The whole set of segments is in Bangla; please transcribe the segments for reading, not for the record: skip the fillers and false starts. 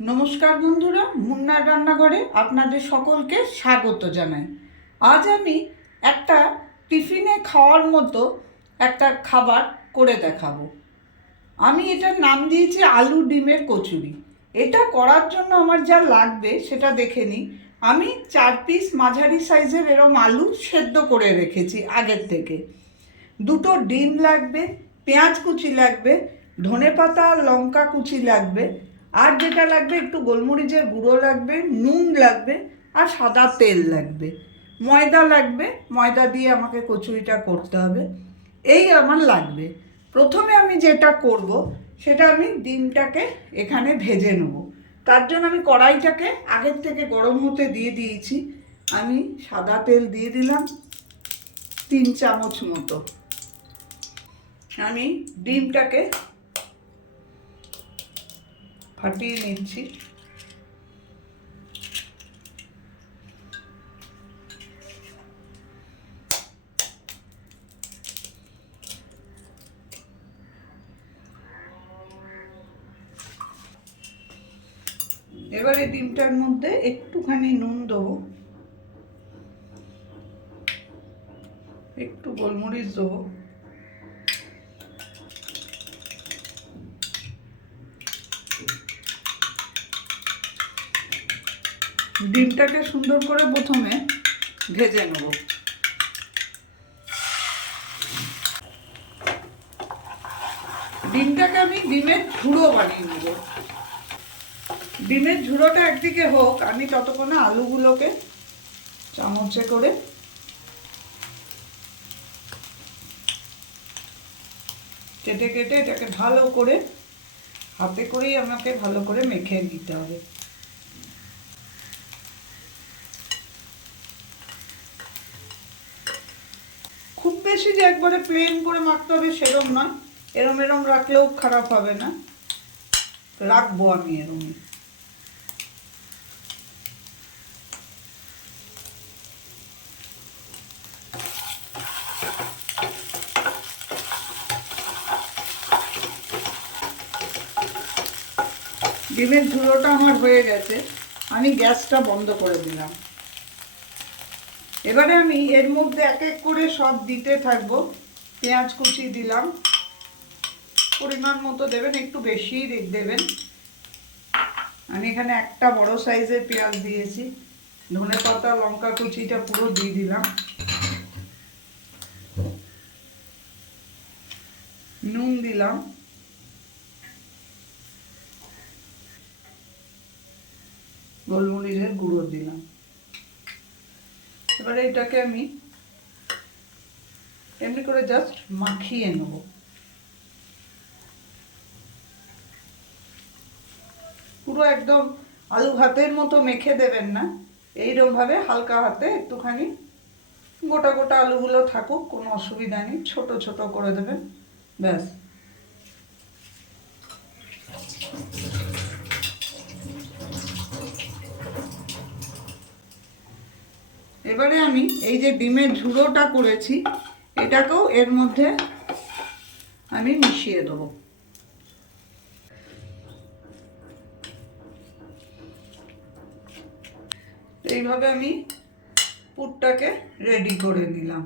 নমস্কার বন্ধুরা, মুন্নার রান্নাঘরে আপনাদের সকলকে স্বাগত জানাই। আজ আমি একটা টিফিনে খাওয়ার মতো একটা খাবার করে দেখাবো। আমি এটার নাম দিয়েছি আলু ডিমের কচুরি। এটা করার জন্য আমার যা লাগবে সেটা দেখে নিই। আমি 4 পিস মাঝারি সাইজের এরম আলু সেদ্ধ করে রেখেছি আগের থেকে। 2টো ডিম লাগবে, পেঁয়াজ কুচি লাগবে, ধনেপাতা আর লঙ্কা কুচি লাগবে, আর যেটা লাগবে একটু গোলমরিচের গুঁড়ো লাগবে, নুন লাগবে আর সাদা তেল লাগবে, ময়দা লাগবে, ময়দা দিয়ে আমাকে কচুরিটা করতে হবে। এই আমার লাগবে। প্রথমে আমি যেটা করব সেটা আমি ডিমটাকে এখানে ভেজে নেব। তার জন্য আমি কড়াইটাকে আগের থেকে গরম হতে দিয়ে দিয়েছি। আমি সাদা তেল দিয়ে দিলাম 3 চামচ মতো। আমি ডিমটাকে ফাটিয়ে নিচ্ছি। এবারে ডিমটার মধ্যে একটুখানি নুন দেবো, একটু গোলমরিচ দেবো, ডিমটাকে সুন্দর করে প্রথমে ভেজে নেব। ডিমটাকে আমি ডিমের ঝুড়ো বানিয়ে নেব। ডিমের ঝুড়োটা একদিকে হোক, আমি ততক্ষণে আলুগুলোকে চামচে করে কেটে কেটে এটাকে ভালো করে হাতে করেই আমাকে ভালো করে মেখে নিতে হবে। খুব বেশি যে একবারে প্লেন করে মাখতে হবে সেরম নয়, এরম এরম রাখলেও খারাপ হবে না, রাখবো আমি এরমই। ডিমের ঝুড়োটা আমার হয়ে গেছে, আমি গ্যাসটা বন্ধ করে দিলাম। এবারে আমি এর মধ্যে এক এক করে সব দিতে থাকবো। পেঁয়াজ কুচি দিলাম, পরিমাণ মতো দেবেন, একটু বেশিই দেবেন। আমি এখানে একটা বড় সাইজের পেঁয়াজ দিয়েছি। ধনেপাতা লঙ্কা কুচিটা পুরো দিয়ে দিলাম, নুন দিলাম, গোলমরিচের গুঁড়ো দিলাম। এবারে এটাকে আমি এমনি করে জাস্ট মাখিয়ে নেব। পুরো একদম আলু ভাতের মতো মেখে দেবেন না, এইরকম ভাবে হালকা হাতে একটুখানি গোটা গোটা আলুগুলো থাকুক, কোনো অসুবিধা নেই, ছোট ছোট করে দেবেন, ব্যাস। এবারে আমি এই যে ডিমের ঝুড়োটা করেছি এটাকেও এর মধ্যে আমি মিশিয়ে দেবো। এইভাবে আমি পুরটাকে রেডি করে নিলাম।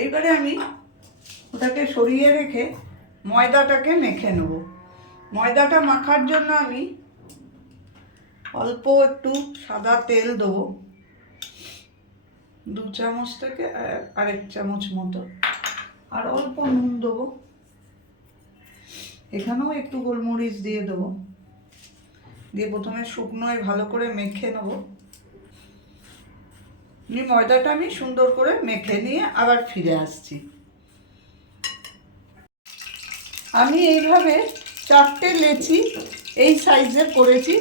এইবারে আমি ওটাকে সরিয়ে রেখে ময়দাটাকে মেখে নেব। ময়দাটা মাখার জন্য আমি অল্প একটু সাদা তেল দেবো, 2 চামচ থেকে 1 চামচ মতো, আর অল্প নুন দেবো, এখানেও একটু গোলমরিচ দিয়ে দেবো, দিয়ে প্রথমে শুকনোয় ভালো করে মেখে নেব। ময়দাটা আমি সুন্দর করে মেখে নিয়ে আবার ফিরে আসছি। আমি এইভাবে 4টে লেচি এই সাইজের করেছি,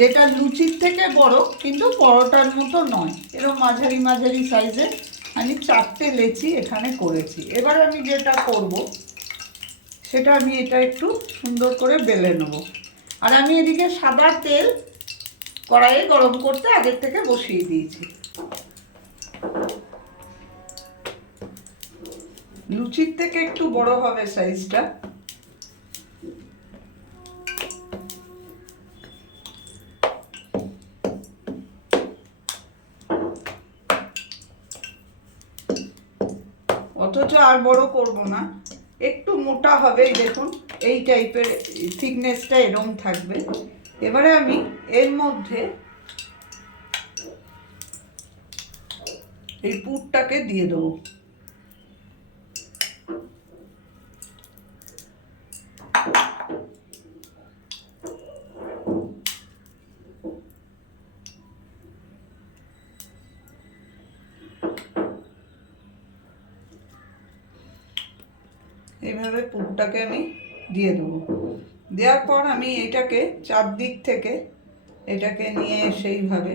যেটা লুচির থেকে বড় কিন্তু পরোটার মতো নয়, এরকম মাঝারি মাঝারি সাইজের আমি 4টে লেচি এখানে করেছি। এবার আমি যেটা করব সেটা আমি এটা একটু সুন্দর করে বেলে নেব। আর আমি এদিকে সাদা তেল কড়াইয়ে গরম করতে আগের থেকে বসিয়ে দিয়েছি। লুচির থেকে একটু বড় হবে সাইজটা। অথচ আর বড় করব না, একটু মোটা হবে। এই দেখুন এই টাইপের থিকনেসটা এরকম থাকবে। এবারে আমি এর মধ্যে এই পুরটাকে দিয়ে দেবো। এইভাবে পুরটাকে আমি দিয়ে দেবো। দেওয়ার পর আমি এটাকে চারদিক থেকে এটাকে নিয়ে সেইভাবে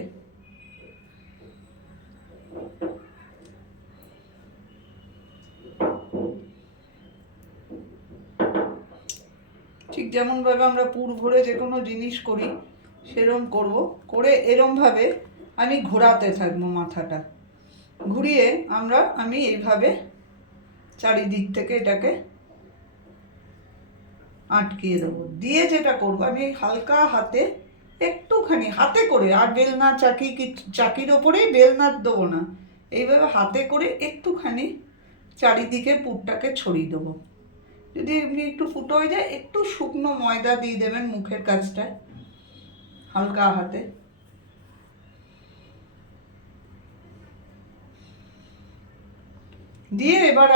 ঠিক যেমনভাবে আমরা পুর ভরে যে কোনো জিনিস করি সেরকম করব। করে এরমভাবে আমি ঘোরাতে থাকবো মাথাটা। ঘুরিয়ে আমি এইভাবে চারিদিক থেকে এটাকে আটকিয়ে দেবো। দিয়ে যেটা করবো, আমি হালকা হাতে একটুখানি হাতে করে, আর বেলনা চাকির ওপরেই বেলনা দেবো না, এইভাবে হাতে করে একটুখানি চারিদিকে পুরটাকে ছড়িয়ে দেবো। যদি এমনি একটু ফুটো হয়ে যায়, একটু শুকনো ময়দা দিয়ে দেবেন মুখের কাছটায় হালকা হাতে। দিয়ে এবার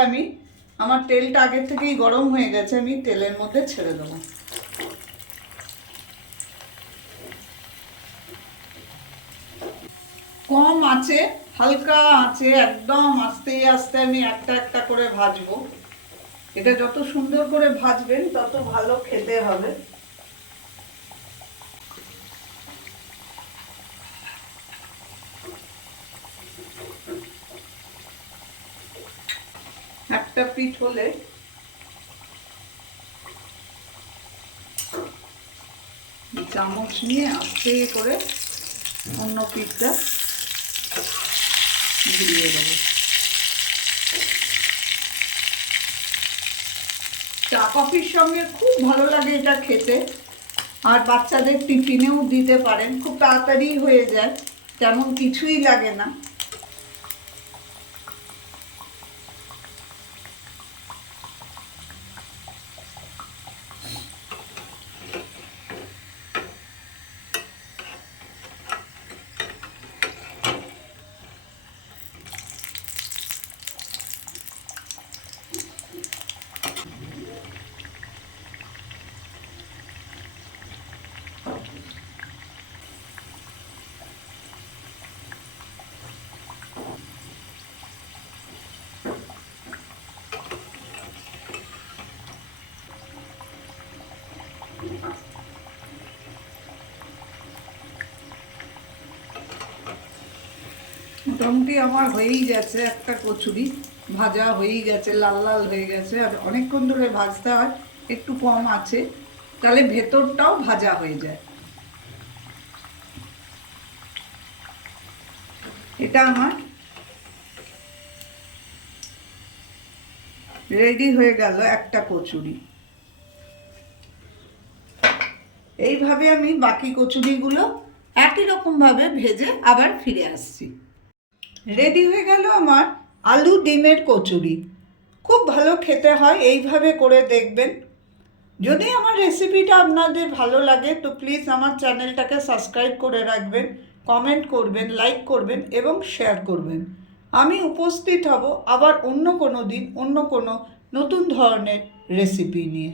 আমার তেলটা আগের থেকেই গরম হয়ে গেছে, আমি তেলের মধ্যে ছেড়ে দেবো। কম আঁচে, হালকা আঁচে, একদম আস্তে আস্তে আমি একটা একটা করে ভাজবো। এটা যত সুন্দর করে ভাজবেন তত ভালো খেতে হবে। একটা পিঠ হলে চামচ নিয়ে আস্তে করে অন্য পিঠটা ঘুরিয়ে দেবো। চা কফির সঙ্গে খুব ভালো লাগে এটা খেতে, আর বাচ্চাদের টিফিনেও দিতে পারেন, খুব তাড়াতাড়ি হয়ে যায়, তেমন কিছুই লাগে না। মোটামুটি আমার হয়েই গেছে, একটা কচুরি ভাজা হয়েই গেছে, লাল লাল হয়ে গেছে। আর অনেকক্ষণ ধরে ভাজতে হয়, একটু কম আছে, তাহলে ভেতরটাও ভাজা হয়ে যায়। এটা আমার রেডি হয়ে গেল একটা কচুরি। এইভাবে আমি বাকি কচুরিগুলো একই রকমভাবে ভেজে আবার ফিরে আসছি। রেডি হয়ে গেল আমার আলু ডিমের কচুরি। খুব ভালো খেতে হয়, এইভাবে করে দেখবেন। যদি আমার রেসিপিটা আপনাদের ভালো লাগে তো প্লিজ আমার চ্যানেলটাকে সাবস্ক্রাইব করে রাখবেন, কমেন্ট করবেন, লাইক করবেন এবং শেয়ার করবেন। আমি উপস্থিত হব আবার অন্য কোনো দিন অন্য কোনো নতুন ধরনের রেসিপি নিয়ে।